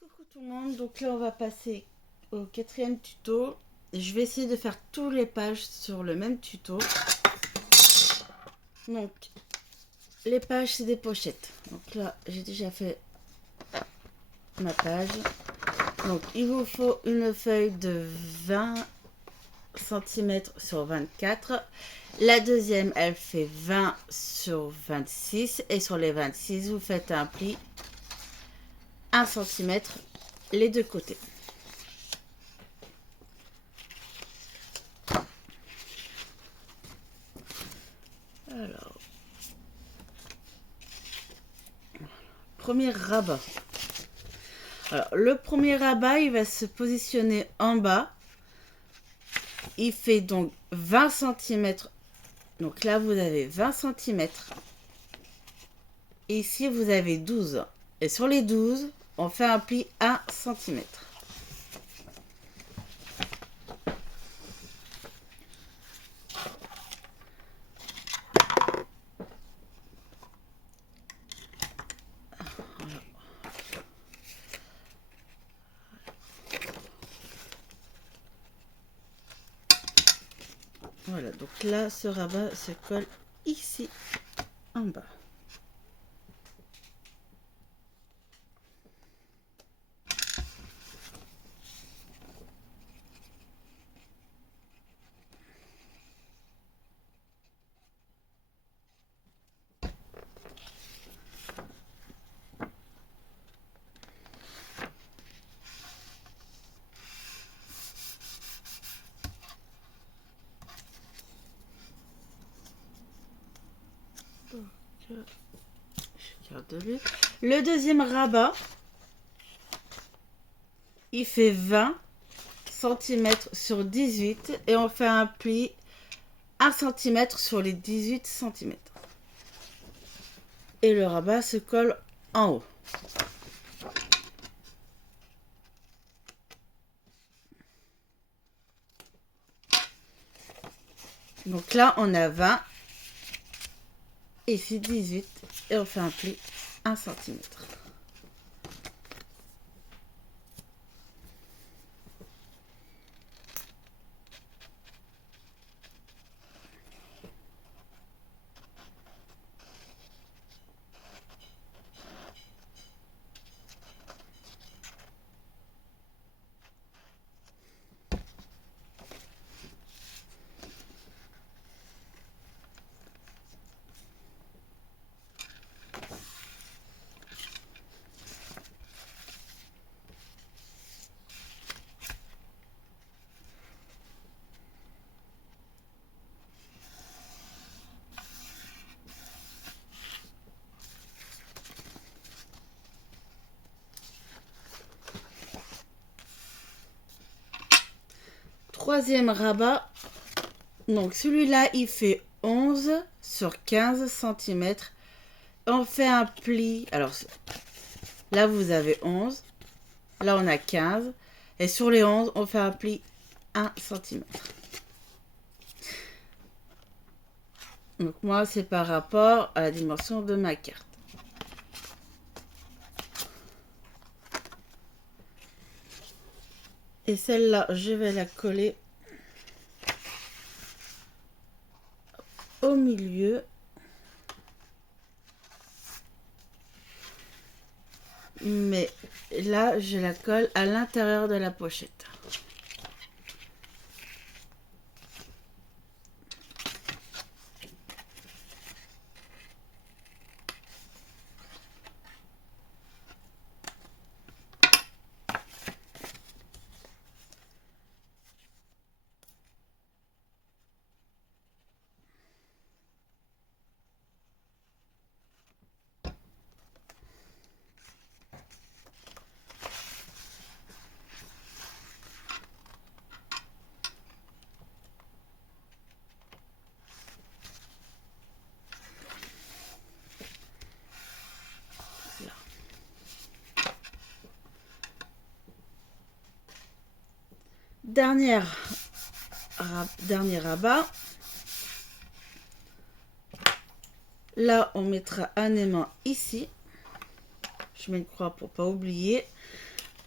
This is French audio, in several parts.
Coucou tout le monde, donc là on va passer au quatrième tuto. Je vais essayer de faire toutes les pages sur le même tuto. Donc les pages c'est des pochettes. Donc là j'ai déjà fait ma page. Donc il vous faut une feuille de 20 cm sur 24. La deuxième elle fait 20 sur 26 et sur les 26 vous faites un pli 1 cm les deux côtés. Alors, premier rabat. Alors, le premier rabat, il va se positionner en bas. Il fait donc 20 cm. Donc là, vous avez 20 cm. Et ici, vous avez 12. Et sur les 12, on fait un pli 1 cm. Voilà, donc là, ce rabat se colle ici, en bas. Donc, je garde lui. Le deuxième rabat, il fait 20 cm sur 18 et on fait un pli 1 cm sur les 18 cm. Et le rabat se colle en haut. Donc là, on a 20, ici 18, et on fait un pli 1 cm. Troisième rabat, donc celui-là il fait 11 sur 15 cm. On fait un pli, alors là vous avez 11, là on a 15, et sur les 11 on fait un pli 1 cm. Donc moi c'est par rapport à la dimension de ma carte. Et celle-là, je vais la coller au milieu. Mais là, je la colle à l'intérieur de la pochette. Dernier rabat. Là, on mettra un aimant ici. Je mets une croix pour pas oublier.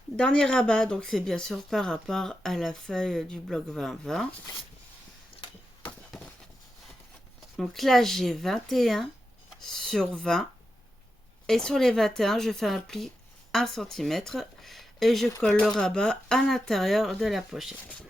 Dernier rabat, donc c'est bien sûr par rapport à la feuille du bloc 20-20. Donc là, j'ai 21 sur 20. Et sur les 21, je fais un pli 1 cm et je colle le rabat à l'intérieur de la pochette.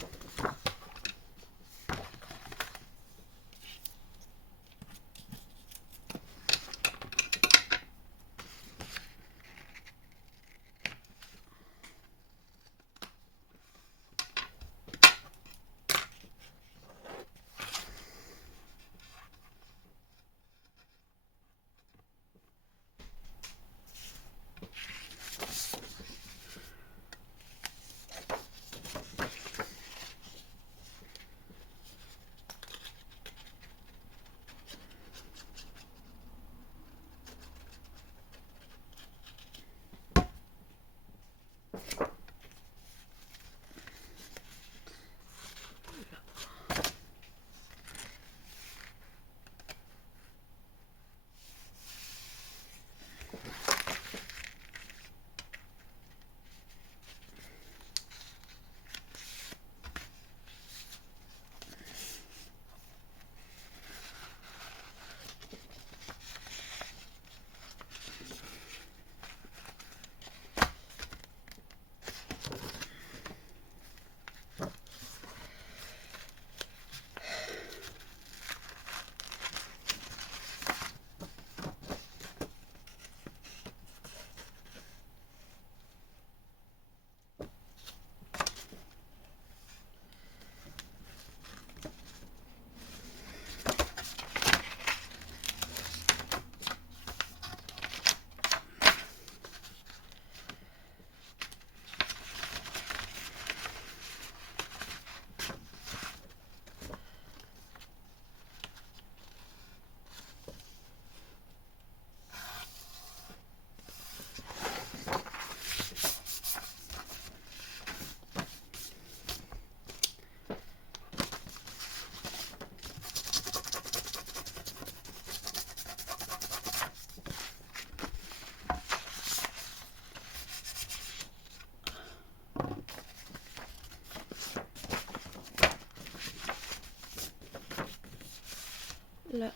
Là,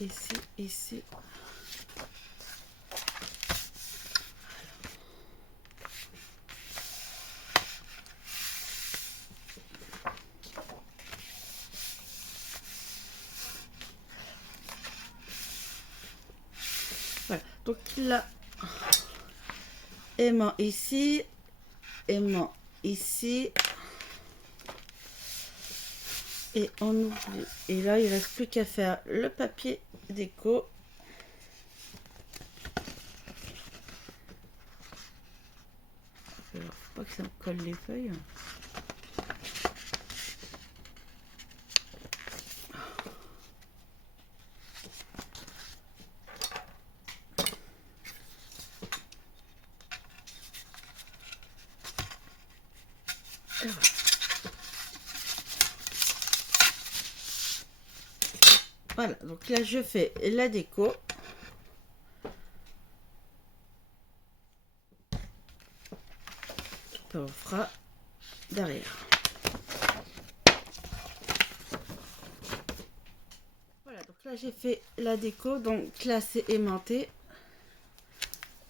ici, ici. Voilà, donc là, aimant ici, aimant ici. Et on oublie. Et là, il ne reste plus qu'à faire le papier déco. Alors, faut pas que ça me colle les feuilles. Et voilà. Voilà, donc là je fais la déco. On fera derrière. Voilà, donc là j'ai fait la déco, donc là c'est aimanté.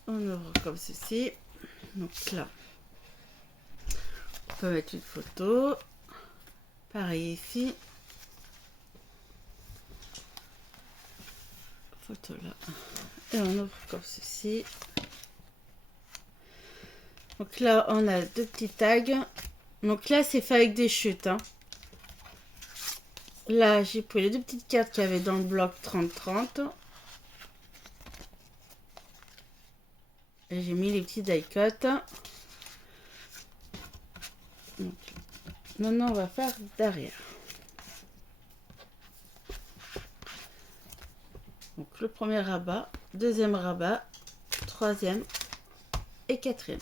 On ouvre comme ceci. Donc là, on peut mettre une photo. Pareil ici. Photo là. Et on ouvre comme ceci. Donc là, on a deux petits tags. Donc là, c'est fait avec des chutes. Hein. Là, j'ai pris les deux petites cartes qu'il y avait dans le bloc 30-30. Et j'ai mis les petits die-cut. Donc, maintenant, on va faire derrière. Donc le premier rabat, deuxième rabat, troisième et quatrième.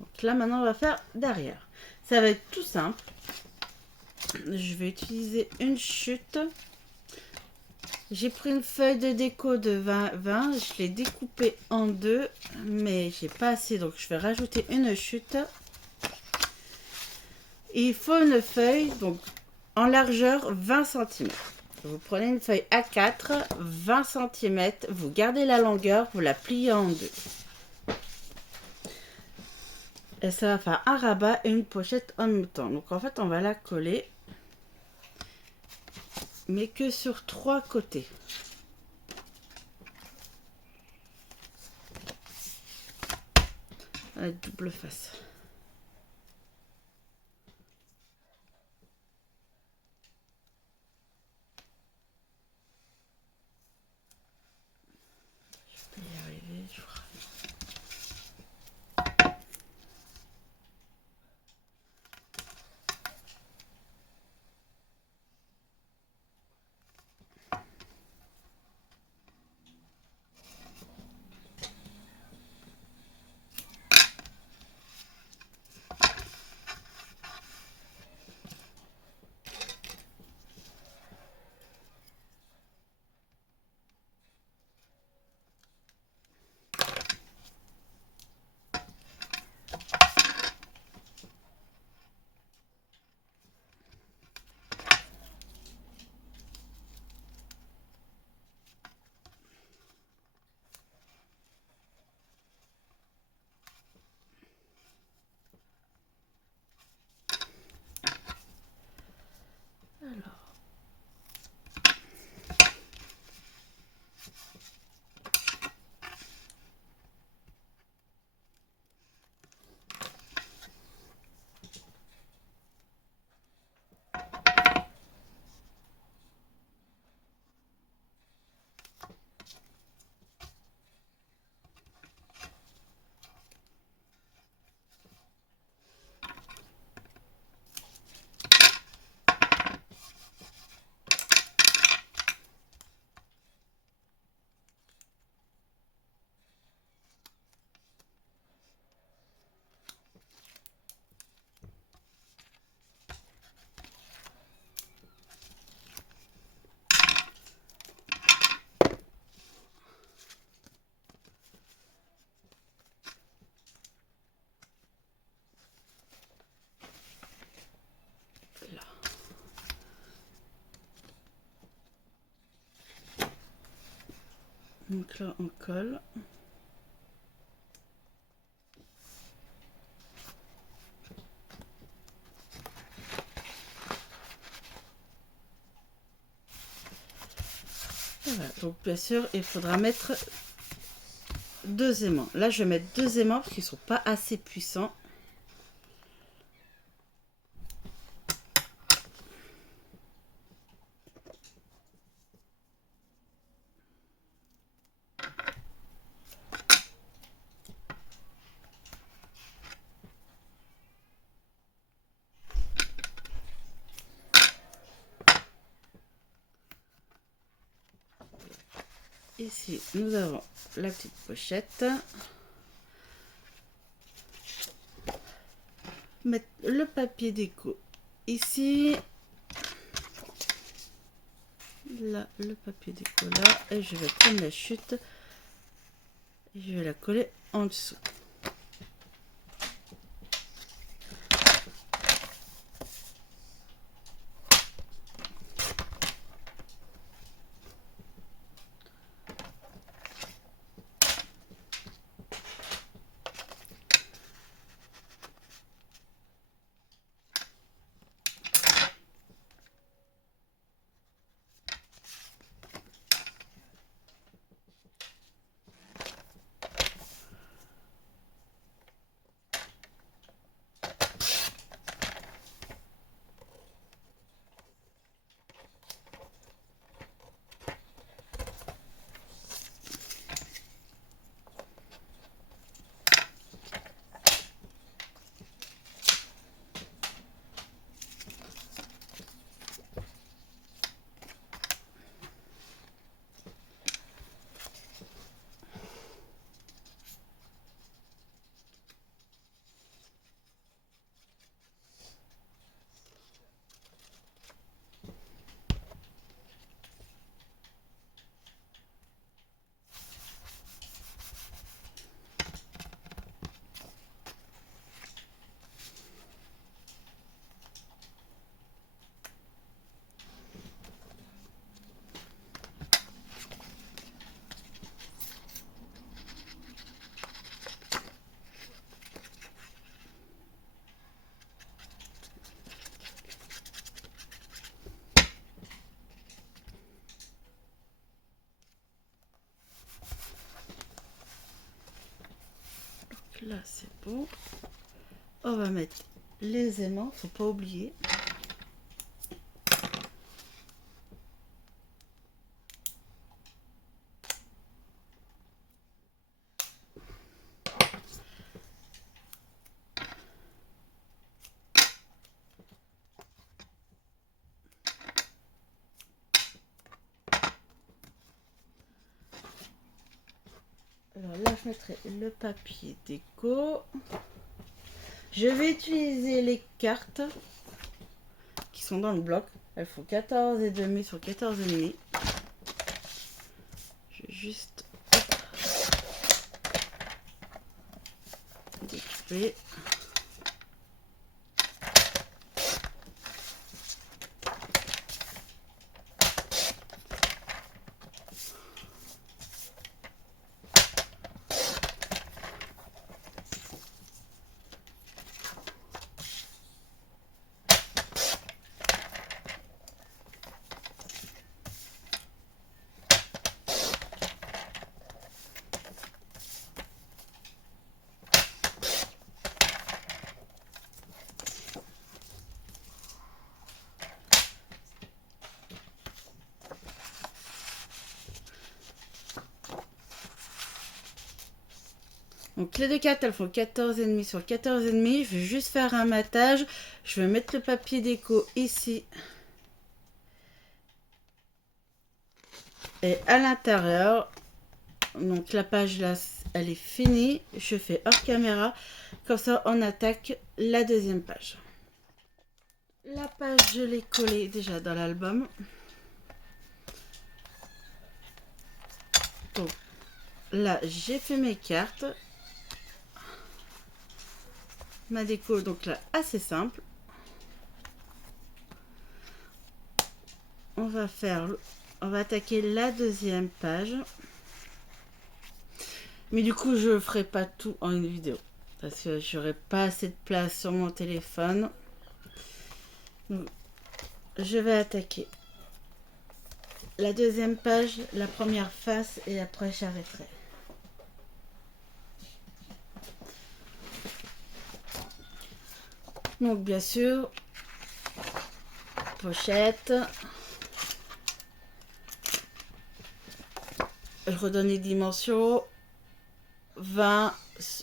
Donc là maintenant on va faire derrière. Ça va être tout simple. Je vais utiliser une chute J'ai pris une feuille de déco de 20, je l'ai découpée en deux, mais j'ai pas assez, donc je vais rajouter une chute. Il faut une feuille, donc en largeur 20 cm. Vous prenez une feuille A4, 20 cm, vous gardez la longueur, vous la pliez en deux. Et ça va faire un rabat et une pochette en même temps. Donc en fait, on va la coller, mais que sur 3 côtés. La double face. Je vais y arriver, je crois. Alors. Donc là, on colle. Voilà. Donc bien sûr, il faudra mettre 2 aimants. Là, je vais mettre 2 aimants parce qu'ils ne sont pas assez puissants. Ici, nous avons la petite pochette. Mettre le papier déco ici. Là, le papier déco là. Et je vais prendre la chute. Et je vais la coller en dessous. là c'est bon. On va mettre les aimants, faut pas oublier. Alors là, je mettrai le papier déco. Je vais utiliser les cartes qui sont dans le bloc. Elles font 14,5 sur 14,5. Je vais juste découper. Donc les deux cartes, elles font 14,5 sur 14,5. Je vais juste faire un matage. Je vais mettre le papier déco ici. Et à l'intérieur, donc la page là, elle est finie. Je fais hors caméra. Comme ça, on attaque la deuxième page. La page, je l'ai collée déjà dans l'album. Donc là, j'ai fait mes cartes. Ma déco, donc là, assez simple. On va attaquer la deuxième page. Mais du coup, je ne ferai pas tout en une vidéo. Parce que j'aurai pas assez de place sur mon téléphone. Donc, je vais attaquer la deuxième page, la première face et après j'arrêterai. Donc bien sûr, pochette. Je redonne les dimensions. 20,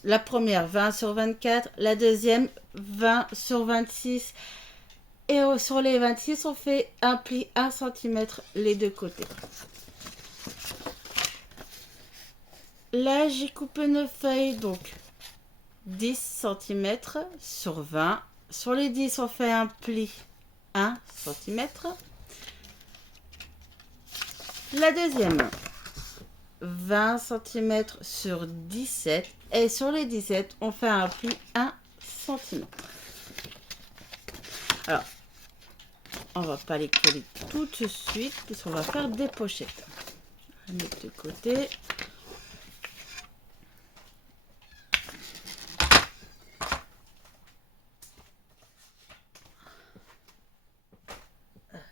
la première 20 sur 24, la deuxième 20 sur 26. Et sur les 26, on fait un pli 1 cm les deux côtés. Là, j'ai coupé une feuille, donc 10 cm sur 20. Sur les 10, on fait un pli 1 cm. La deuxième, 20 cm sur 17. Et sur les 17, on fait un pli 1 cm. Alors, on va pas les coller tout de suite, puisqu'on va faire des pochettes. On va mettre de côté.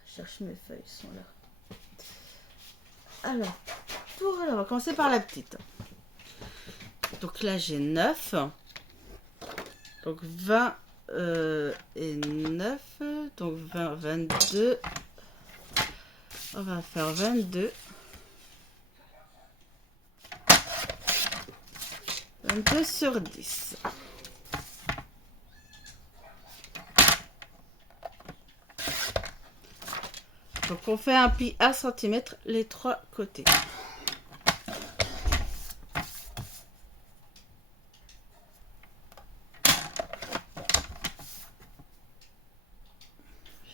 Je cherche mes feuilles, elles sont là. Alors, on va commencer par la petite. Donc là, j'ai 9. Donc 20 et 9. Donc 20, 22. On va faire 22. 22 sur 10. Donc on fait un pli à centimètre les trois côtés.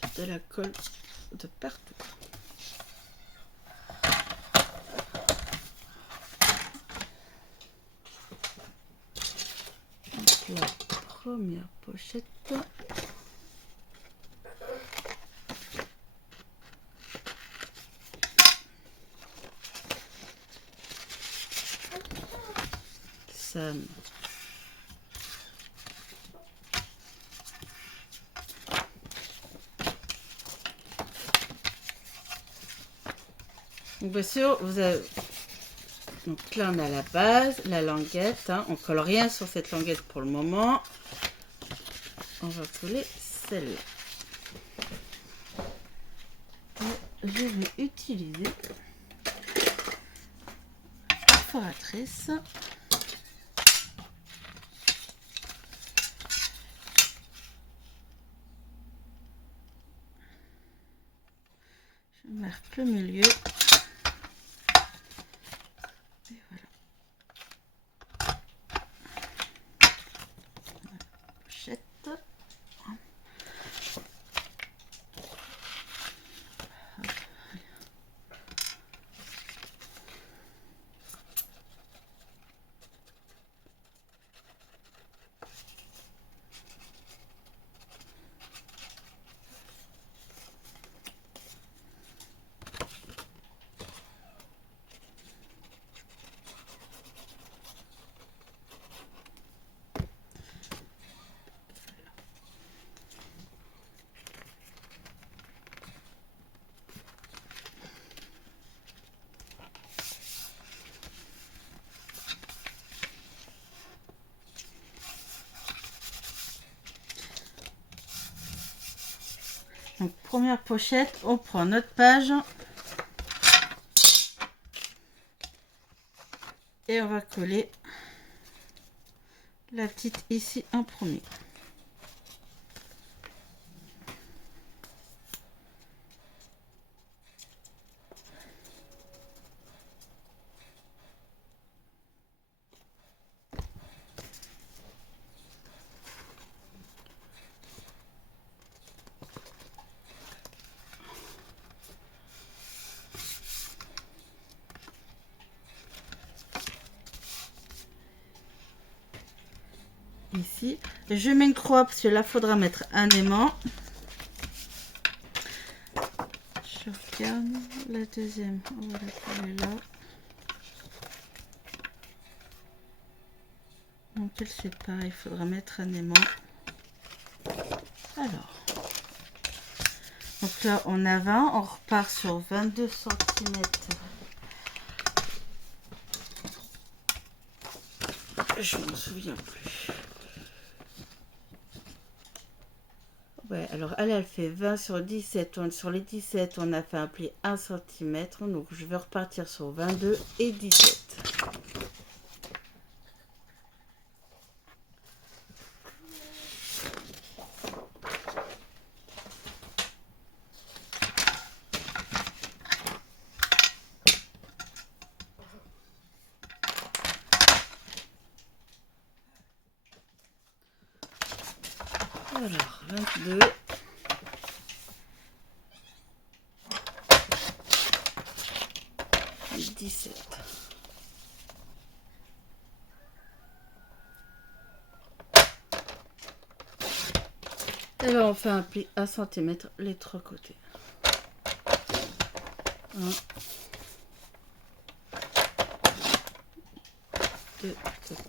J'ai de la colle de partout. Donc la première pochette. Sam. Donc bien sûr, vous avez Donc là, on a la base, la languette. Hein. On colle rien sur cette languette pour le moment. On va coller celle-là. Je vais utiliser la perforatrice. Je marque le milieu. Et voilà. La pochette. Donc première pochette, on prend notre page et on va coller la petite ici en premier. Ici, je mets une croix parce que là, il faudra mettre un aimant. Je regarde la deuxième, on va la coller là. Donc elle c'est pareil, il faudra mettre un aimant. Alors, donc là on a 20, on repart sur 22 cm. Je m'en souviens plus. Ouais, alors elle fait 20 sur 17. Sur les 17, on a fait un pli 1 cm. Donc je vais repartir sur 22 et 17. Alors, 22. Et 17. Et là, on fait un pli 1 cm les trois côtés. 1, 2, 3.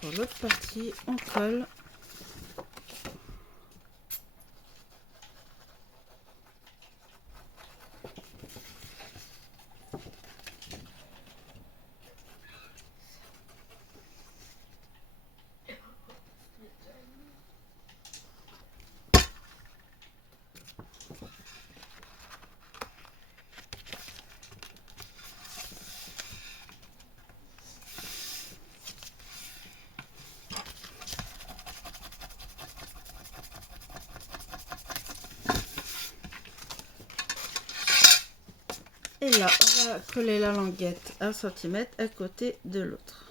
Pour l'autre partie, on colle. Et là, on va coller la languette 1 cm à côté de l'autre.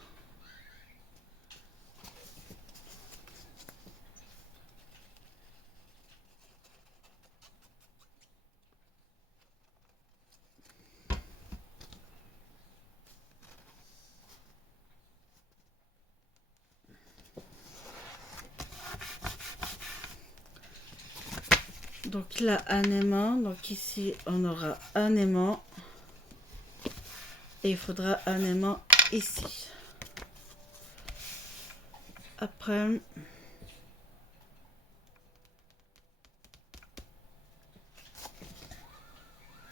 Donc là, un aimant. Donc ici, on aura un aimant. Et il faudra un aimant ici. Après,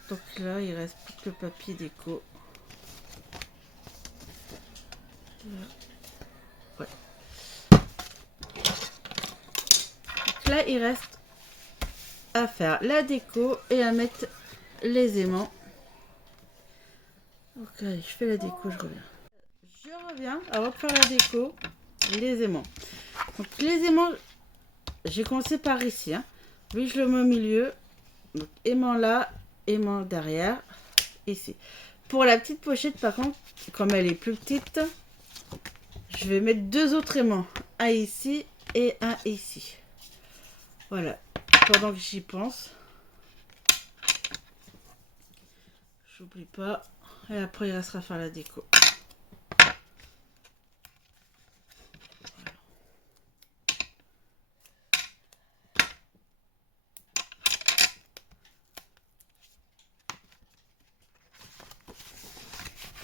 donc là, il reste plus que le papier déco. Là. Ouais. Donc là, il reste à faire la déco et à mettre les aimants. Ok, je fais la déco, je reviens. Je reviens avant de faire la déco, les aimants. Donc les aimants, j'ai commencé par ici. Hein. Lui, je le mets au milieu. Donc aimant là, aimant derrière, ici. Pour la petite pochette, par contre, comme elle est plus petite, je vais mettre 2 autres aimants. Un ici et un ici. Voilà. Pendant que j'y pense. J'oublie pas. Et après, il restera à faire la déco.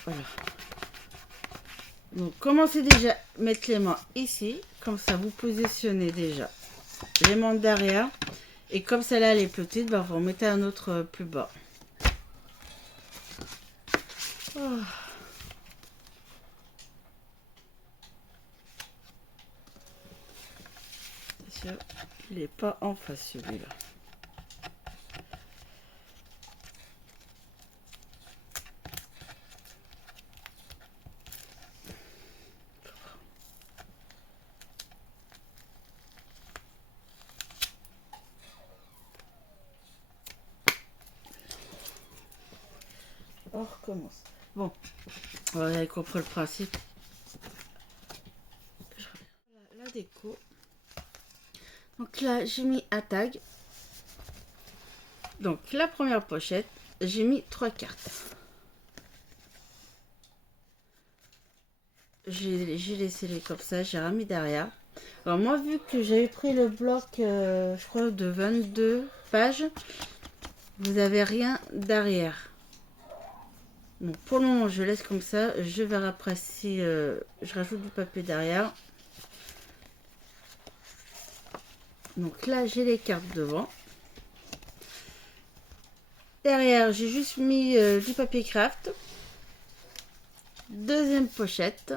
Voilà. Donc, commencez déjà à mettre les mains ici. Comme ça, vous positionnez déjà les mains derrière. Et comme celle-là, elle est petite, bah, vous remettez un autre plus bas. Oh. Il n'est pas en face celui-là. On recommence. Bon, vous avez compris le principe. La déco. Donc là, j'ai mis un tag. Donc la première pochette, j'ai mis 3 cartes. J'ai laissé les comme ça, j'ai remis derrière. Alors moi, vu que j'avais pris le bloc, je crois, de 22 pages, vous avez rien derrière. Donc pour le moment, je laisse comme ça. Je verrai après si je rajoute du papier derrière. Donc là, j'ai les cartes devant. Derrière, j'ai juste mis du papier craft. Deuxième pochette.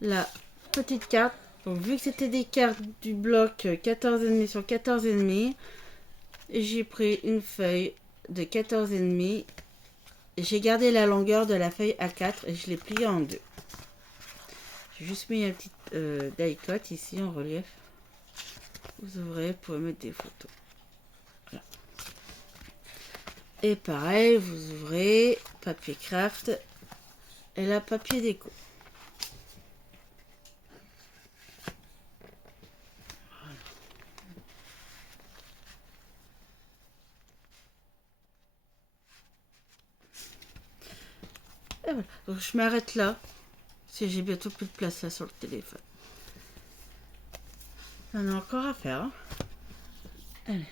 La petite carte. Donc vu que c'était des cartes du bloc 14,5 sur 14,5, j'ai pris une feuille de 14,5. J'ai gardé la longueur de la feuille A4 et je l'ai pliée en deux. J'ai juste mis un petit die-cut ici en relief. Vous ouvrez pour mettre des photos. Voilà. Et pareil, vous ouvrez papier craft et la papier déco. Voilà. Et voilà. Donc je m'arrête là. Si j'ai bientôt plus de place là sur le téléphone. On a encore à faire. Hein. Allez.